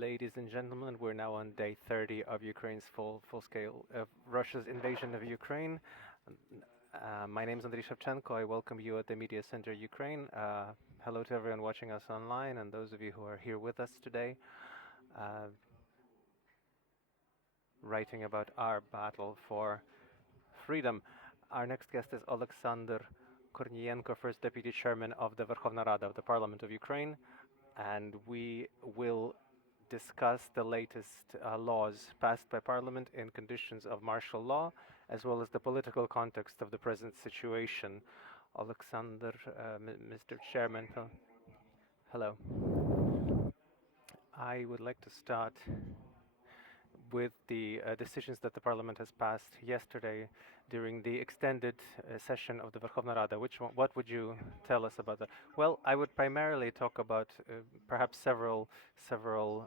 Ladies and gentlemen, we're now on day 30 of Ukraine's full-scale of Russia's invasion of Ukraine. My name is Andriy Shevchenko. I welcome you at the Mediacentru Ukraine. Hello to everyone watching us online and those of you who are here with us today, writing about our battle for freedom. Our next guest is Oleksandr Korniyenko, first deputy chairman of the Verkhovna Rada of the Parliament of Ukraine, and we will discuss the latest laws passed by Parliament in conditions of martial law, as well as the political context of the present situation. Oleksandr, Mr. Chairman, hello. I would like to start with the decisions that the Parliament has passed yesterday during the extended session of the Verkhovna Rada. What would you tell us about that? Well, I would primarily talk about perhaps several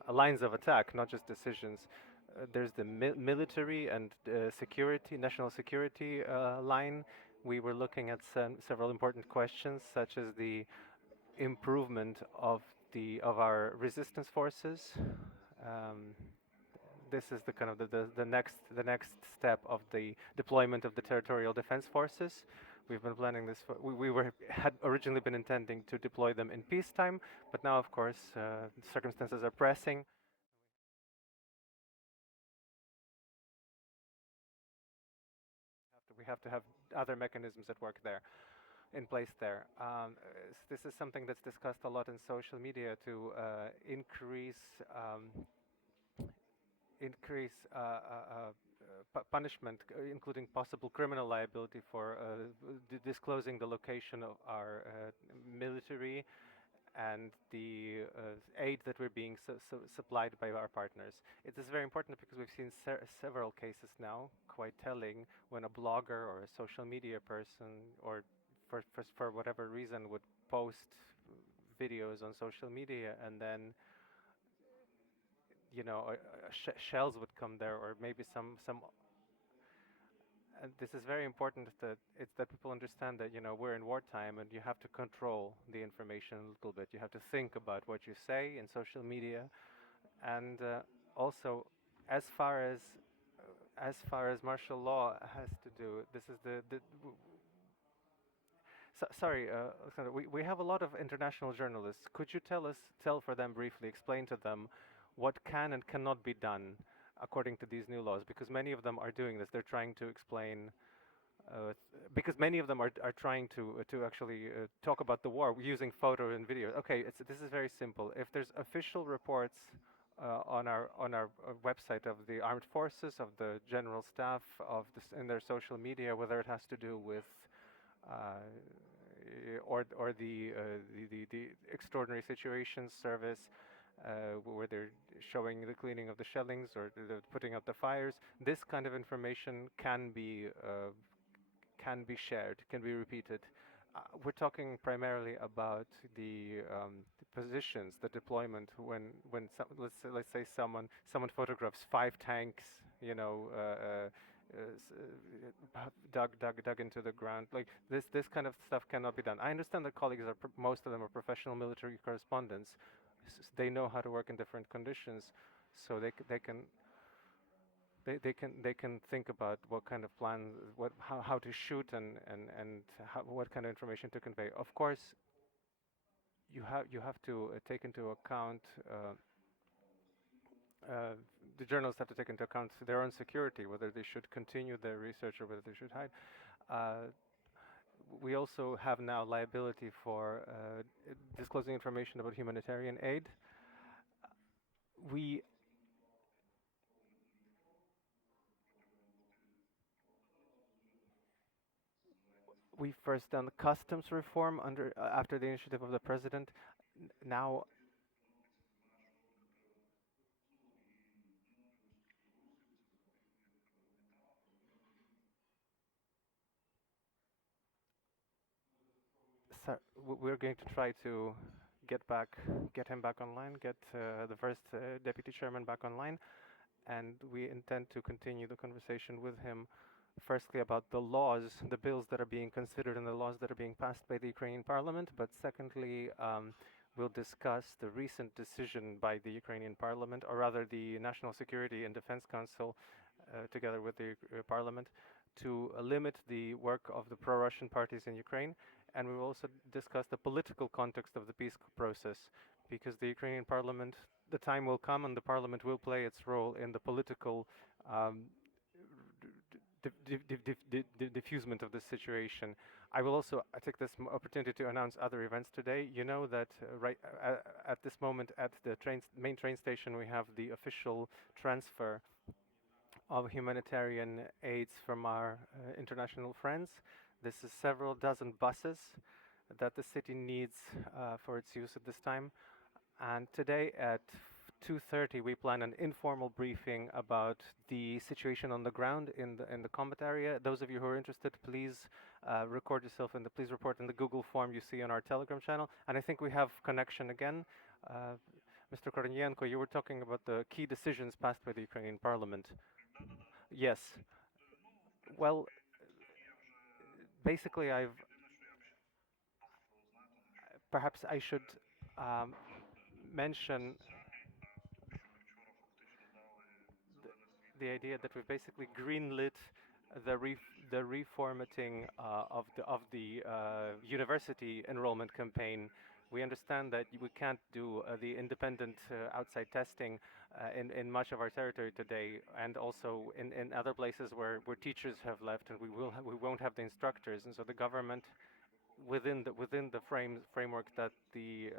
lines of attack, not just decisions. There's the military and security, national security line. We were looking at several important questions, such as the improvement of our resistance forces. This is the kind of the next step of the deployment of the territorial defense forces. We've been planning this. Had originally been intending to deploy them in peacetime, but now, of course, circumstances are pressing. We have to have other mechanisms at work there, in place there. This is something that's discussed a lot in social media to increase punishment, including possible criminal liability for disclosing the location of our military and the aid that we're being supplied by our partners. It is very important because we've seen several cases now, quite telling, when a blogger or a social media person, or for whatever reason, would post videos on social media, and then shells would come there, or maybe some. And this is very important that people understand that we're in wartime, and you have to control the information a little bit. You have to think about what you say in social media, and also, as far as martial law has to do, this is sorry, Oleksandr, we have a lot of international journalists. Could you tell for them briefly, explain to them what can and cannot be done according to these new laws? Because many of them are doing this. They're trying to explain, because many of them are trying to actually talk about the war using photo and video. Okay, this is very simple. If there's official reports on our website of the armed forces, of the general staff, in their social media, whether it has to do with or the extraordinary situations service, where they're showing the cleaning of the shellings or the putting out the fires, this kind of information can be shared, can be repeated. We're talking primarily about the positions, the deployment. When let's say someone photographs 5 tanks, dug into the ground. Like this kind of stuff cannot be done. I understand that colleagues most of them are professional military correspondents. They know how to work in different conditions, so they can think about what kind of plan, how to shoot, and what kind of information to convey. Of course, you have to take into account. The journalists have to take into account their own security, whether they should continue their research or whether they should hide. We also have now liability for disclosing information about humanitarian aid. We first done the customs reform after the initiative of the president. Now, we're going to try to get him back online, get the first deputy chairman back online, and we intend to continue the conversation with him. Firstly, about the laws, the bills that are being considered and the laws that are being passed by the Ukrainian parliament, but secondly, We'll discuss the recent decision by the Ukrainian parliament, or rather the National Security and Defense Council, together with the parliament, to limit the work of the pro-Russian parties in Ukraine. And we will also discuss the political context of the peace process, because the Ukrainian parliament, the time will come and the parliament will play its role in the political diffusement of the situation. I will also take this opportunity to announce other events today. You know that right at this moment at the main train station we have the official transfer of humanitarian aids from our international friends. This is several dozen buses that the city needs for its use at this time. And today at 2:30 we plan an informal briefing about the situation on the ground in the combat area. Those of you who are interested, please record yourself and please report in the Google form you see on our Telegram channel. And I think we have connection again. Mr. Korniyenko, you were talking about the key decisions passed by the Ukrainian parliament. Yes. Well, basically perhaps I should mention the idea that we've basically greenlit the reformatting of the university enrollment campaign. We understand that we can't do the independent outside testing in much of our territory today, and also in other places where teachers have left, and we won't have the instructors, and so the government, within the framework that the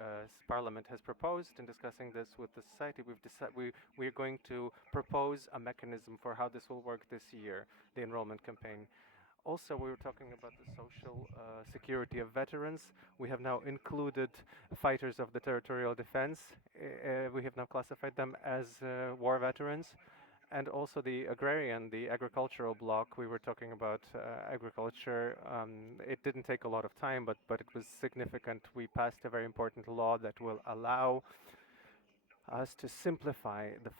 parliament has proposed in discussing this with the society, we are going to propose a mechanism for how this will work this year, the enrollment campaign. Also, we were talking about the social security of veterans. We have now included fighters of the territorial defense. We have now classified them as war veterans. And also the agricultural block. We were talking about agriculture. It didn't take a lot of time, but it was significant. We passed a very important law that will allow us to simplify the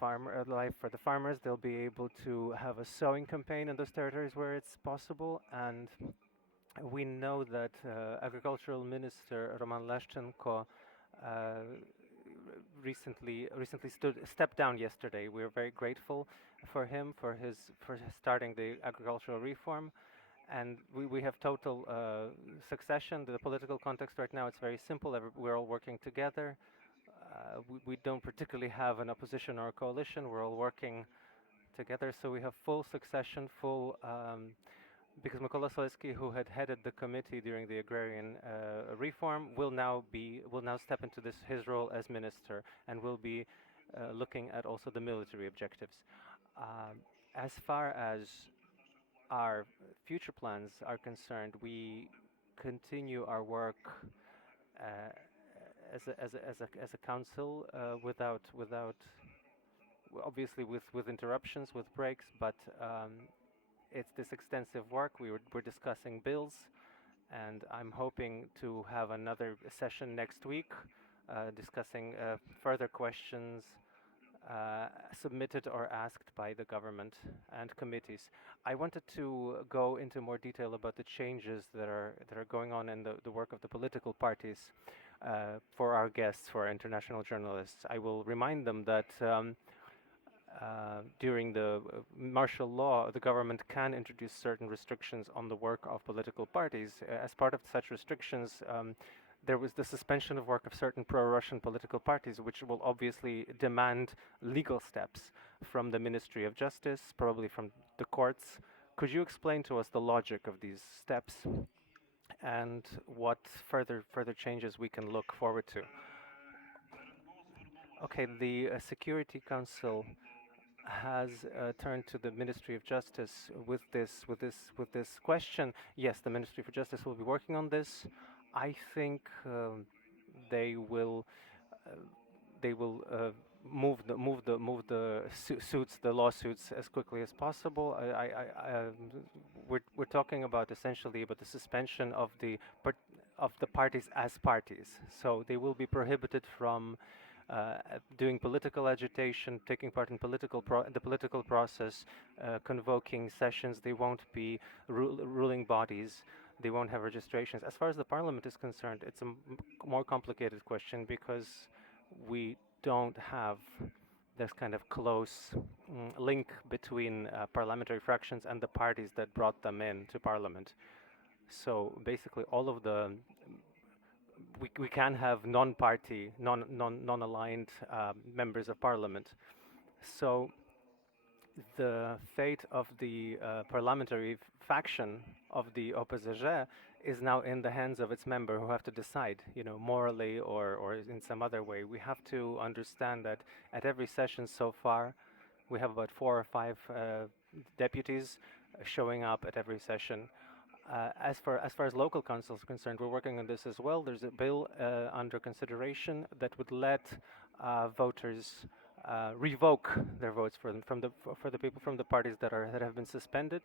life for the farmers. They'll be able to have a sowing campaign in those territories where it's possible. And we know that Agricultural Minister Roman Leszczenko recently stepped down yesterday. We are very grateful for him for starting the agricultural reform, and we have total succession. The political context right now, it's very simple. We're all working together. We don't particularly have an opposition or a coalition. We're all working together, so we have full succession, because Mykola Solesky, who had headed the committee during the agrarian reform, will now step into his role as minister, and will be looking at also the military objectives. As far as our future plans are concerned, we continue our work as a council without obviously with interruptions, with breaks, but it's this extensive work. We're discussing bills, and I'm hoping to have another session next week discussing further questions submitted or asked by the government and committees. I wanted to go into more detail about the changes that are going on in the work of the political parties for our guests, for our international journalists. I will remind them that during the martial law, the government can introduce certain restrictions on the work of political parties. As part of such restrictions, there was the suspension of work of certain pro-Russian political parties, which will obviously demand legal steps from the Ministry of Justice, probably from the courts. Could you explain to us the logic of these steps and what further changes we can look forward to? Okay, the Security Council has turned to the Ministry of Justice with this question. Yes, the Ministry for Justice will be working on this. I think they will move the suits, the lawsuits, as quickly as possible. We're talking about essentially about the suspension of the parties as parties. So they will be prohibited from doing political agitation, taking part in the political process, convoking sessions. They won't be ruling bodies. they won't have registrations. As far as the parliament is concerned, it's a more complicated question because we don't have this kind of close link between parliamentary fractions and the parties that brought them in to parliament. So basically, all of the we can have non-party, non-aligned members of parliament. So the fate of the parliamentary faction of the OPZZ is now in the hands of its member who have to decide, morally or in some other way. We have to understand that at every session so far, we have about 4 or 5 deputies showing up at every session. As far as local councils are concerned, we're working on this as well. There's a bill under consideration that would let voters revoke their votes for the people from the parties that have been suspended.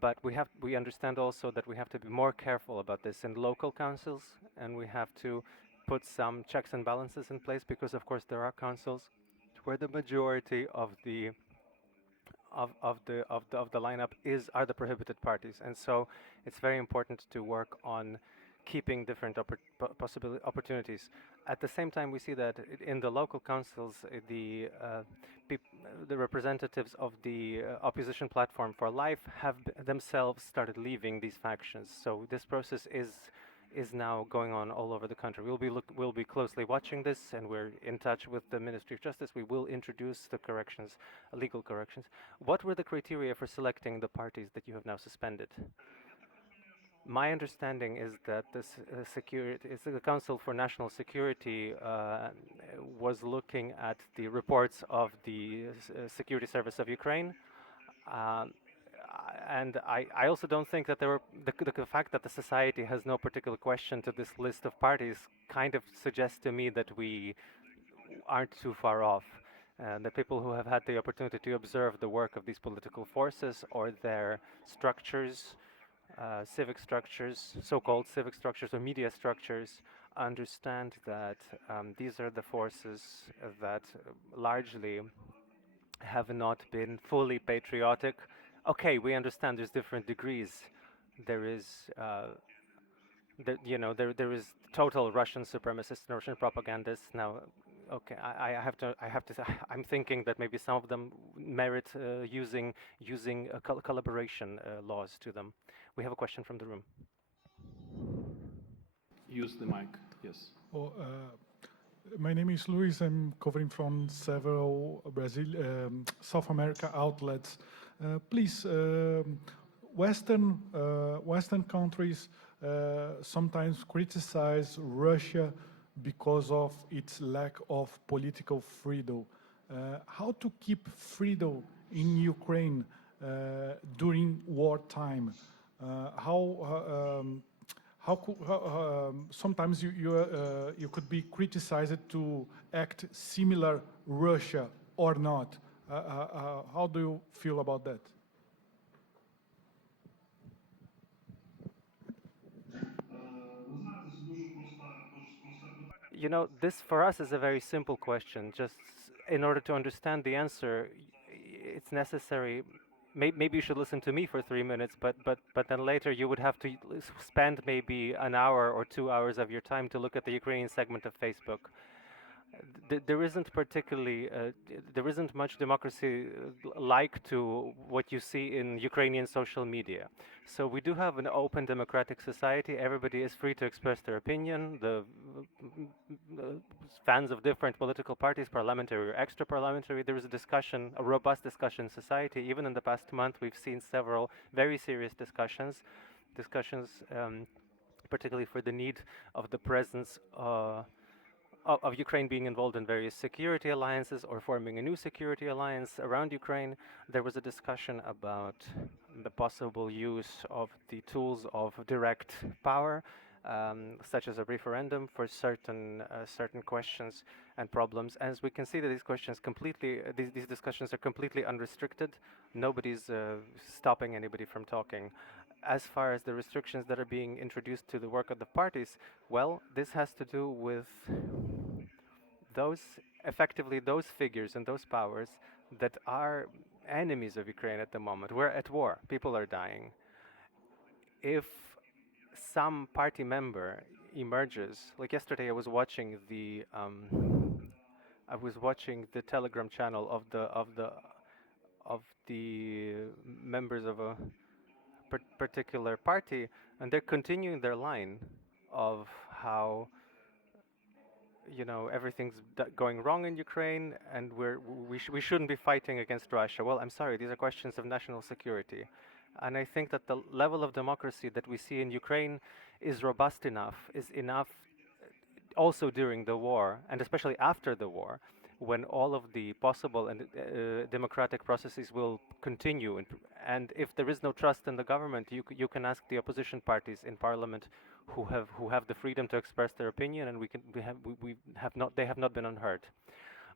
But we understand also that we have to be more careful about this in local councils, and we have to put some checks and balances in place because, of course, there are councils where the majority of the lineup are the prohibited parties, and so it's very important to work on keeping different opportunities. At the same time, we see that in the local councils, the representatives of the opposition platform for life have themselves started leaving these factions. So this process is now going on all over the country. We'll be closely watching this, and we're in touch with the Ministry of Justice. We will introduce the corrections, legal corrections. What were the criteria for selecting the parties that you have now suspended? My understanding is that the Council for National Security was looking at the reports of the Security Service of Ukraine, and I also don't think that the fact that the society has no particular question to this list of parties kind of suggests to me that we aren't too far off. The people who have had the opportunity to observe the work of these political forces or their structures, civic structures, so-called civic structures or media structures, understand that these are the forces that largely have not been fully patriotic. Okay, we understand there's different degrees. There is, there is total Russian supremacists and Russian propagandists. Now, okay, I have to say, I'm thinking that maybe some of them merit using collaboration laws to them. We have a question from the room. Use the mic, yes. My name is Luis. I'm covering from several South America outlets. Please, Western countries sometimes criticize Russia because of its lack of political freedom. How to keep freedom in Ukraine during wartime? Sometimes you could be criticized to act similar Russia or not. How do you feel about that? This for us is a very simple question. Just in order to understand the answer, it's necessary. Maybe you should listen to me for 3 minutes, but then later you would have to spend maybe an hour or 2 hours of your time to look at the Ukrainian segment of Facebook. There isn't much democracy like to what you see in Ukrainian social media. So we do have an open democratic society. Everybody is free to express their opinion. The fans of different political parties, parliamentary or extra parliamentary, there is a discussion, a robust discussion in society. Even in the past month, we've seen several very serious discussions, particularly for the need of the presence of Ukraine being involved in various security alliances or forming a new security alliance around Ukraine. There was a discussion about the possible use of the tools of direct power, such as a referendum for certain questions and problems. As we can see that these discussions are completely unrestricted. Nobody's stopping anybody from talking. As far as the restrictions that are being introduced to the work of the parties, well, this has to do with those figures and those powers that are enemies of Ukraine at the moment. We're at war. People are dying. If some party member emerges, like yesterday, I was watching the Telegram channel of the members of a particular party, and they're continuing their line of how everything's going wrong in Ukraine, and we shouldn't be fighting against Russia. Well, I'm sorry, these are questions of national security, and I think that the level of democracy that we see in Ukraine is robust enough, is enough also during the war, and especially after the war, when all of the possible and democratic processes will continue. And if there is no trust in the government, you can ask the opposition parties in parliament who have the freedom to express their opinion, and they have not been unheard.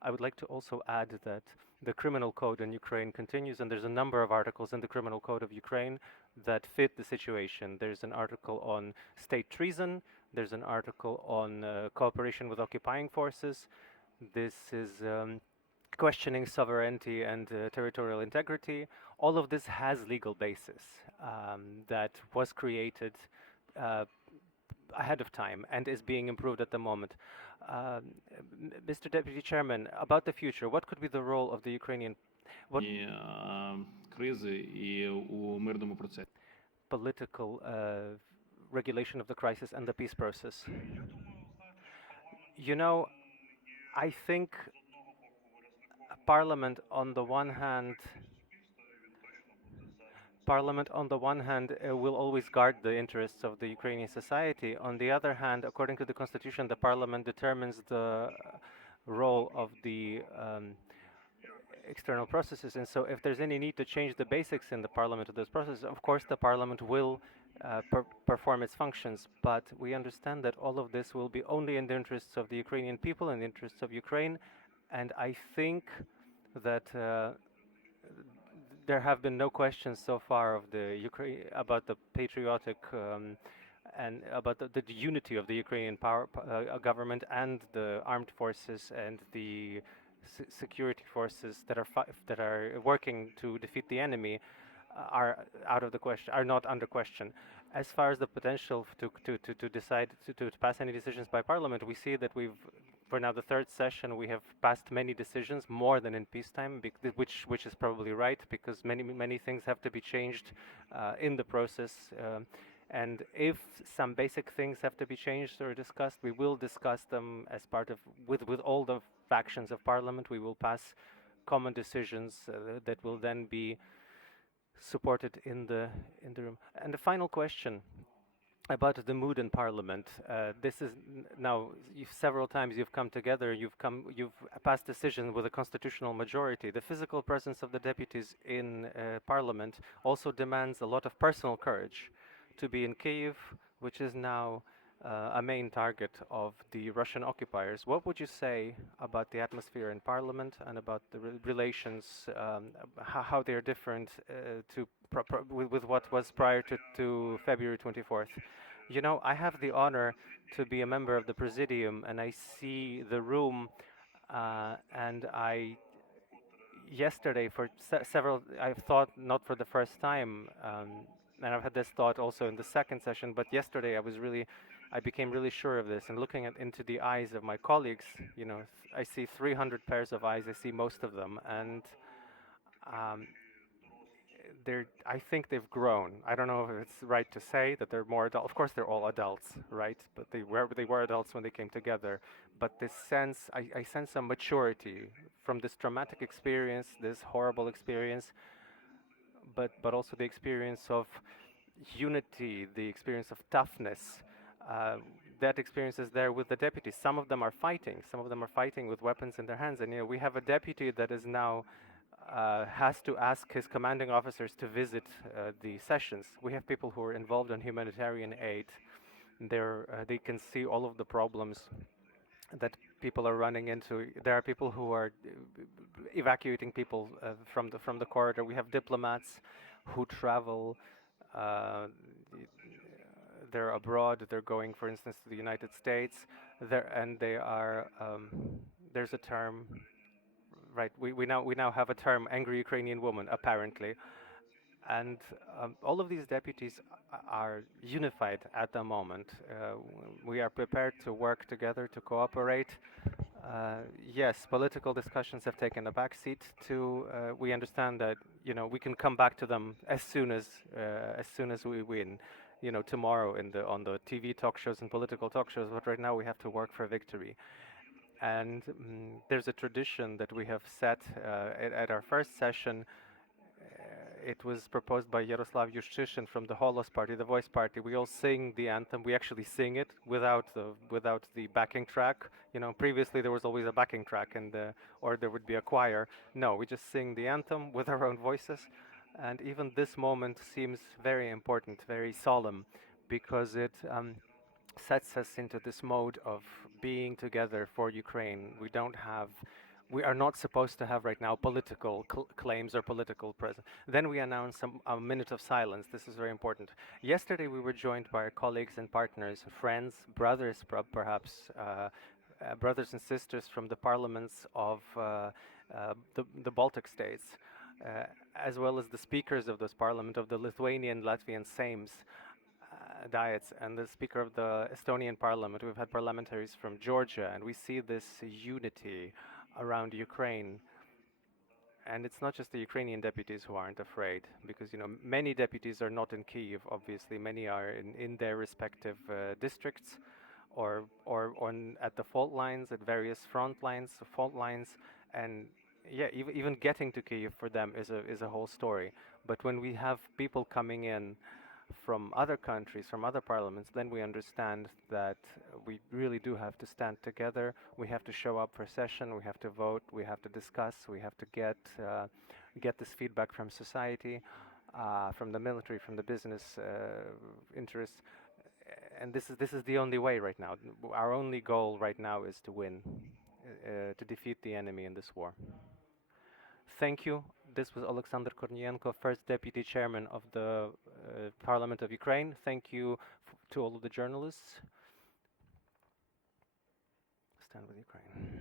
I would like to also add that the criminal code in Ukraine continues, and there's a number of articles in the criminal code of Ukraine that fit the situation. There's an article on state treason, there's an article on cooperation with occupying forces. This is questioning sovereignty and territorial integrity. All of this has legal basis that was created ahead of time and is being improved at the moment. Mr. Deputy Chairman, about the future, what could be the role of the Ukrainian Кризи і у мирному процесі. political regulation of the crisis and the peace process? I think Parliament on the one hand will always guard the interests of the Ukrainian society. On the other hand, according to the constitution, the Parliament determines the role of the external processes. And so if there's any need to change the basics in the Parliament of those processes, of course the Parliament will perform its functions. But we understand that all of this will be only in the interests of the Ukrainian people and the interests of Ukraine. And I think that there have been no questions so far of the about the patriotic and about the unity of the Ukrainian government and the armed forces and the security forces that are working to defeat the enemy are out of the question, are not under question. As far as the potential to decide to pass any decisions by Parliament, we see that for now the third session, we have passed many decisions, more than in peacetime, which is probably right, because many things have to be changed in the process. And if some basic things have to be changed or discussed, we will discuss them as part of with all the factions of Parliament. We will pass common decisions that will then be supported in the room. And the final question about the mood in Parliament. This is now several times you've come together. You've passed decisions with a constitutional majority. The physical presence of the deputies in Parliament also demands a lot of personal courage. To be in Kyiv, which is now a main target of the Russian occupiers. What would you say about the atmosphere in Parliament and about the relations, how they are different with what was prior to February 24th? I have the honor to be a member of the Presidium, and I see the room, and yesterday I thought, not for the first time, and I've had this thought also in the second session, but yesterday I became really sure of this. And looking into the eyes of my colleagues, I see 300 pairs of eyes. I see most of them, and I think they've grown. I don't know if it's right to say that they're more adult. Of course, they're all adults, right? But they were adults when they came together. But this sense, I sense some maturity from this traumatic experience, this horrible experience, but also the experience of unity, the experience of toughness. That experience is there with the deputies. Some of them are fighting. Some of them are fighting with weapons in their hands. And we have a deputy that is now has to ask his commanding officers to visit the sessions. We have people who are involved in humanitarian aid. They can see all of the problems that people are running into. There are people who are evacuating people from the corridor. We have diplomats who travel. They're abroad. They're going, for instance, to the United States. They are. There's a term, right? We now have a term, angry Ukrainian woman, apparently. And all of these deputies are unified at the moment. We are prepared to work together, to cooperate. Yes, political discussions have taken a back seat to. We understand that we can come back to them as soon as we win. Tomorrow on the TV talk shows and political talk shows. But right now we have to work for victory. And there's a tradition that we have set at our first session. It was proposed by Yaroslav Yushchishin from the Holos Party, the Voice Party. We all sing the anthem. We actually sing it without the backing track. Previously there was always a backing track or there would be a choir. No, we just sing the anthem with our own voices. And even this moment seems very important, very solemn, because it sets us into this mode of being together for Ukraine. We are not supposed to have right now political claims or political presence. Then we announce a minute of silence. This is very important. Yesterday we were joined by our colleagues and partners, friends, brothers, perhaps, brothers and sisters from the parliaments of the Baltic states, as well as the speakers of this parliament, of the Lithuanian, Latvian Seims, diets, and the speaker of the Estonian parliament. We've had parliamentaries from Georgia, and we see this unity around Ukraine. And it's not just the Ukrainian deputies who aren't afraid, because many deputies are not in Kyiv. Obviously, many are in their respective districts, or at the fault lines, at various fault lines, and yeah, even getting to Kyiv for them is a whole story. But when we have people coming in from other countries, from other parliaments, then we understand that we really do have to stand together. We have to show up for session. We have to vote. We have to discuss. We have to get this feedback from society, from the military, from the business interests. And this is the only way right now. Our only goal right now is to win, to defeat the enemy in this war. Thank you. This was Oleksandr Korniyenko, first deputy chairman of the Parliament of Ukraine. Thank you to all of the journalists. Stand with Ukraine.